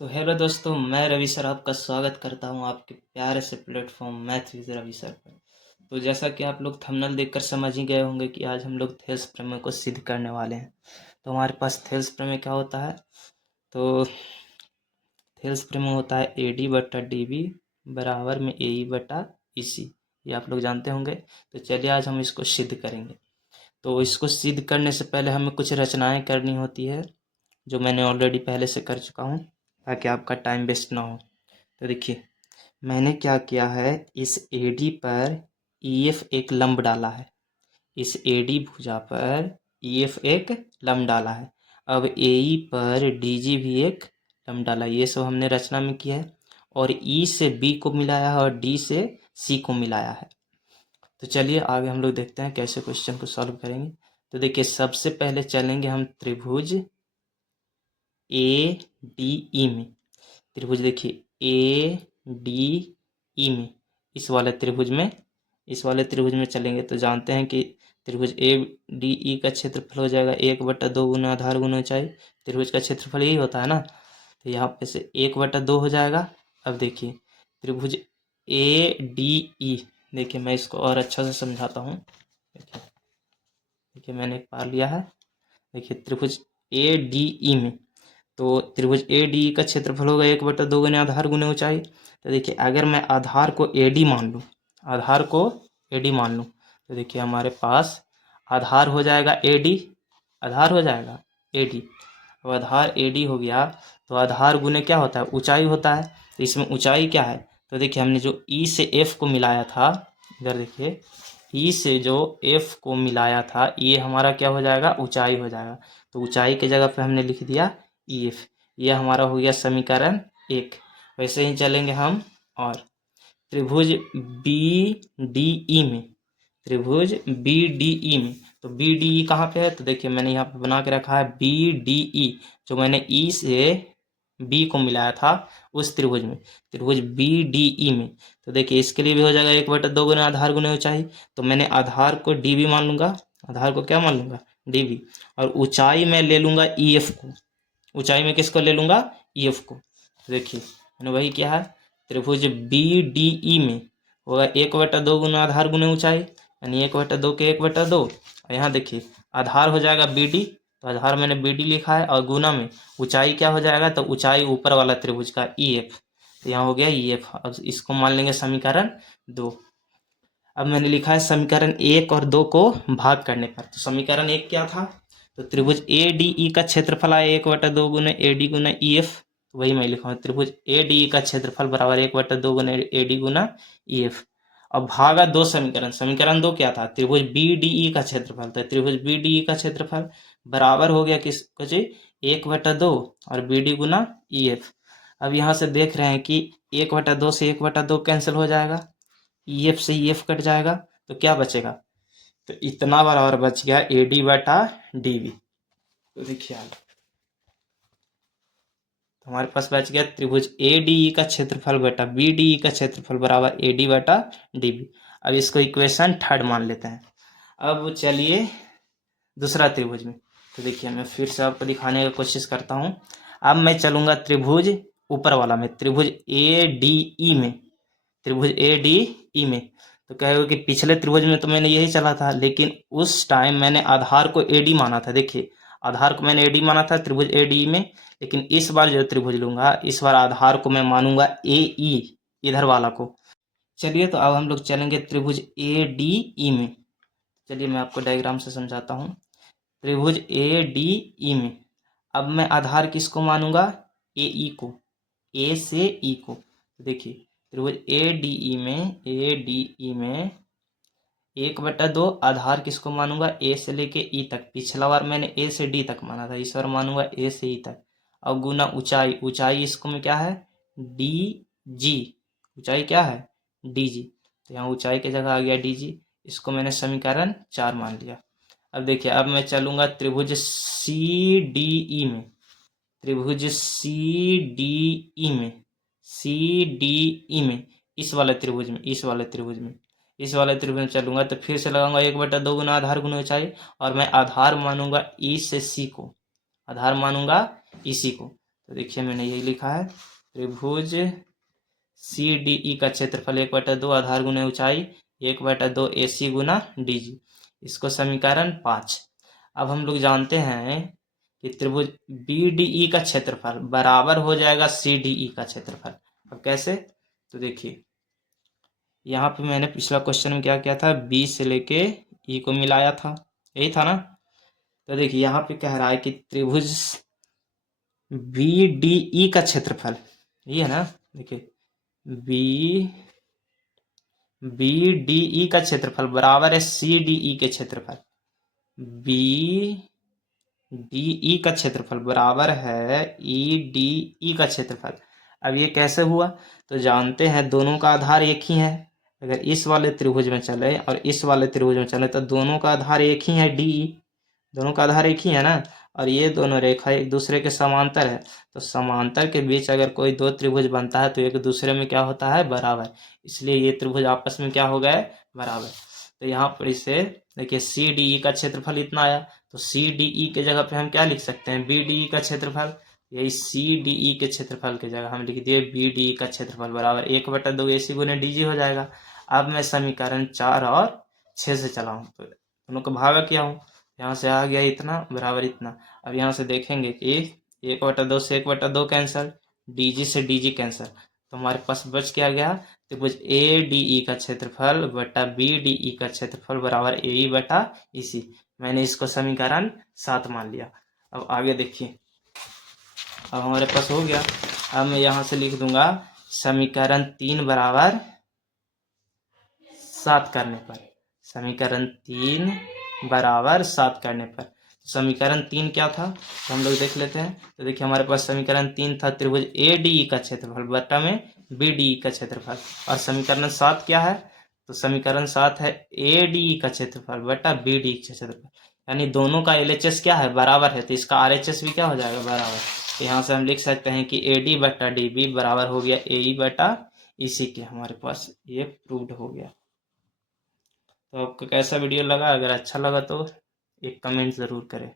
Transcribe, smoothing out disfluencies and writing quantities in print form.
तो हेलो दोस्तों, मैं रवि सर आपका स्वागत करता हूं आपके प्यारे से platform math with Ravi sir पर। तो जैसा कि आप लोग थंबनेल देखकर समझ ही गए होंगे कि आज हम लोग थेल्स प्रमेय को सिद्ध करने वाले हैं। तो हमारे पास थेल्स प्रमेय क्या होता है? तो थेल्स प्रमेय होता है AD बटा DB बराबर में AE बटा EC। ये आप लोग जानते होंगे। तो चलिए आज हम इसको सिद्ध करेंगे। तो इसको सिद्ध करने से पहले हमें कुछ रचनाएं करनी होती है, जो मैंने ऑलरेडी पहले से कर चुका हूँ, ताकि आपका टाइम वेस्ट ना हो। तो देखिए, मैंने क्या किया है, इस AD पर EF एक लंब डाला है। इस AD भुजा पर EF एक लंब डाला है। अब AE पर DG भी एक लंब डाला है। ये सब हमने रचना में किया है। और E से B को मिलाया है और D से C को मिलाया है। तो चलिए आगे हम लोग देखते हैं कैसे क्वेश्चन को सॉल्व करेंगे। तो देखिए, सबसे पहले चलेंगे हम त्रिभुज ADE में। त्रिभुज देखिए ADE में, इस वाले त्रिभुज में चलेंगे तो जानते हैं कि त्रिभुज ADE का क्षेत्रफल हो जाएगा 1/2 गुना आधार गुना ऊंचाई। त्रिभुज का क्षेत्रफल यही होता है ना। तो यहाँ पे से 1/2 हो जाएगा। अब देखिए त्रिभुज ADE, देखिए मैं इसको और अच्छा से समझाता हूँ। देखिए मैंने एक पा लिया है। देखिए त्रिभुज ADE में, तो त्रिभुज ADE का क्षेत्रफल होगा 1/2 गुना आधार गुना ऊंचाई। तो देखिए अगर मैं आधार को AD मान लूँ, तो देखिए हमारे पास आधार हो जाएगा AD, अब आधार AD हो गया। तो आधार गुने क्या होता है, ऊंचाई होता है। तो इसमें ऊंचाई क्या है, तो देखिए हमने जो E से F को मिलाया था, इधर देखिए E से जो F को मिलाया था, ये हमारा क्या हो जाएगा, ऊंचाई हो जाएगा। तो ऊंचाई के जगह पे हमने लिख दिया EF। ये हमारा हो गया समीकरण 1। वैसे ही चलेंगे हम और त्रिभुज BDE में, तो BDE कहाँ पे है, तो देखिए मैंने यहाँ पे बना के रखा है BDE, जो मैंने E से B को मिलाया था उस त्रिभुज में, त्रिभुज BDE में। तो देखिए इसके लिए भी हो जाएगा 1/2 गुना आधार गुना ऊंचाई। तो मैंने आधार को DB मान लूंगा, आधार को क्या मान लूंगा, DB। और ऊंचाई में ले लूंगा EF को, ऊंचाई में किसको ले लूंगा, EF को। तो देखिए मैंने वही किया है। त्रिभुज BDE में होगा 1/2 गुना आधार गुना ऊंचाई, यानी 1/2 के 1/2। और यहाँ देखिए आधार हो जाएगा BD, तो आधार मैंने BD लिखा है, और गुना में ऊंचाई क्या हो जाएगा, तो ऊंचाई ऊपर वाला त्रिभुज का EF। तो यहाँ हो गया EF। अब इसको मान लेंगे समीकरण 2। अब मैंने लिखा है समीकरण 1 और 2 को भाग करने पर। तो समीकरण 1 क्या था, तो त्रिभुज ADE का क्षेत्रफल आया 1/2 गुना AD गुना EF। तो वही मैं लिखा हूँ, त्रिभुज ADE का क्षेत्रफल बराबर 1/2 गुना AD गुना EF। अब भागा 2 समीकरण, समीकरण 2 क्या था, त्रिभुज BDE का क्षेत्रफल। तो त्रिभुज BDE का क्षेत्रफल बराबर हो गया किसको जी, 1/2 और BD गुना EF। अब यहाँ से देख रहे हैं कि 1/2 से 1/2 कैंसिल हो जाएगा, EF से EF कट जाएगा, तो क्या बचेगा, तो इतना बराबर बच गया AD बटा DB। तो देखिए तो हमारे पास बच गया त्रिभुज ADE का क्षेत्रफल बटा BDE का क्षेत्रफल बराबर AD बटा DB। अब इसको इक्वेशन 3 मान लेते हैं। अब चलिए दूसरा त्रिभुज में। तो देखिए मैं फिर से आपको दिखाने की कोशिश करता हूँ। अब मैं चलूंगा त्रिभुज ऊपर वाला में, त्रिभुज ADE में, तो कहेगा कि पिछले त्रिभुज में तो मैंने यही चला था, लेकिन उस टाइम मैंने आधार को AD माना था। देखिए आधार को मैंने AD माना था त्रिभुज ADE में, लेकिन इस बार जो त्रिभुज लूंगा, इस बार आधार को मैं मानूंगा AE, इधर वाला को। चलिए तो अब हम लोग चलेंगे त्रिभुज ADE में। चलिए मैं आपको डायग्राम से समझाता हूँ। त्रिभुज ADE में अब मैं आधार किसको मानूंगा, AE को, A से E को। तो देखिए त्रिभुज ADE में 1/2 आधार किसको मानूंगा, A से लेके E तक। पिछला बार मैंने A से D तक माना था, इस बार मानूंगा A से E तक। अब गुना ऊंचाई, ऊंचाई इसको में क्या है, DG, ऊंचाई क्या है, DG। तो यहाँ ऊंचाई की जगह आ गया DG। इसको मैंने समीकरण 4 मान लिया। अब देखिए अब मैं चलूंगा त्रिभुज CDE में, त्रिभुज CDE में, इस वाले त्रिभुज में चलूंगा। तो फिर से लगाऊंगा 1/2 गुना आधार गुना ऊंचाई, और मैं आधार मानूंगा E से C को, तो देखिए मैंने यही लिखा है, त्रिभुज CDE का क्षेत्रफल 1/2 आधार गुना ऊंचाई 1/2 AC गुना DG। इसको समीकरण 5। अब हम लोग जानते हैं कि त्रिभुज BDE का क्षेत्रफल बराबर हो जाएगा CDE का क्षेत्रफल। अब कैसे? तो देखिए यहाँ पे मैंने पिछला क्वेश्चन में क्या किया था, B से लेके E को मिलाया था, यही था ना। तो देखिए यहाँ पे कह रहा है कि त्रिभुज BDE का क्षेत्रफल, ये है ना, देखिए BDE का क्षेत्रफल बराबर है CDE के क्षेत्रफल। BDE का क्षेत्रफल बराबर है EDE का क्षेत्रफल। अब ये कैसे हुआ? तो जानते हैं दोनों का आधार एक ही है। अगर इस वाले त्रिभुज में चले और इस वाले त्रिभुज में चले तो दोनों का आधार एक ही है, DE, दोनों का आधार एक ही है ना। और ये दोनों रेखा एक दूसरे के समांतर है, तो समांतर के बीच अगर कोई दो त्रिभुज बनता है तो एक दूसरे में क्या होता है, बराबर। इसलिए ये त्रिभुज आपस में क्या हो गए, बराबर। तो यहाँ पर इसे देखिए CDE का क्षेत्रफल इतना आया, तो CDE के जगह पे हम क्या लिख सकते हैं, BDE का क्षेत्रफल। यही CDE के क्षेत्रफल की जगह हम लिख दिए BDE का क्षेत्रफल बराबर 1/2 AC गुने DG हो जाएगा। अब मैं समीकरण 4 और 6 से चलाऊँ तो दोनों को भागा किया हूँ, यहाँ से आ गया इतना बराबर इतना। अब यहाँ से देखेंगे कि 1/2 से 1/2 कैंसल, DG से DG कैंसल, तो हमारे पास बच क्या गया, त्रिभुज ADE का क्षेत्रफल बटा BDE का क्षेत्रफल बराबर AE बटा EC। मैंने इसको समीकरण 7 मान लिया। अब आगे देखिए, अब हमारे पास हो गया। अब मैं यहाँ से लिख दूंगा समीकरण 3 बराबर 7 करने पर, समीकरण 3 बराबर 7 करने पर समीकरण 3 क्या था तो हम लोग देख लेते हैं। तो देखिए हमारे पास समीकरण 3 था त्रिभुज ADE का क्षेत्रफल बटा में BDE का क्षेत्रफल, और समीकरण 7 क्या है, तो समीकरण 7 है ADE का क्षेत्रफल बटा BDE का क्षेत्रफल। यानी दोनों का LHS क्या है, बराबर है, तो इसका RHS भी क्या हो जाएगा, बराबर। तो यहाँ से हम लिख सकते हैं कि AD बटा DB बराबर हो गया AE बटा EC के। हमारे पास ये प्रूव्ड हो गया। तो आपको कैसा वीडियो लगा? अगर अच्छा लगा तो एक कमेंट ज़रूर करें।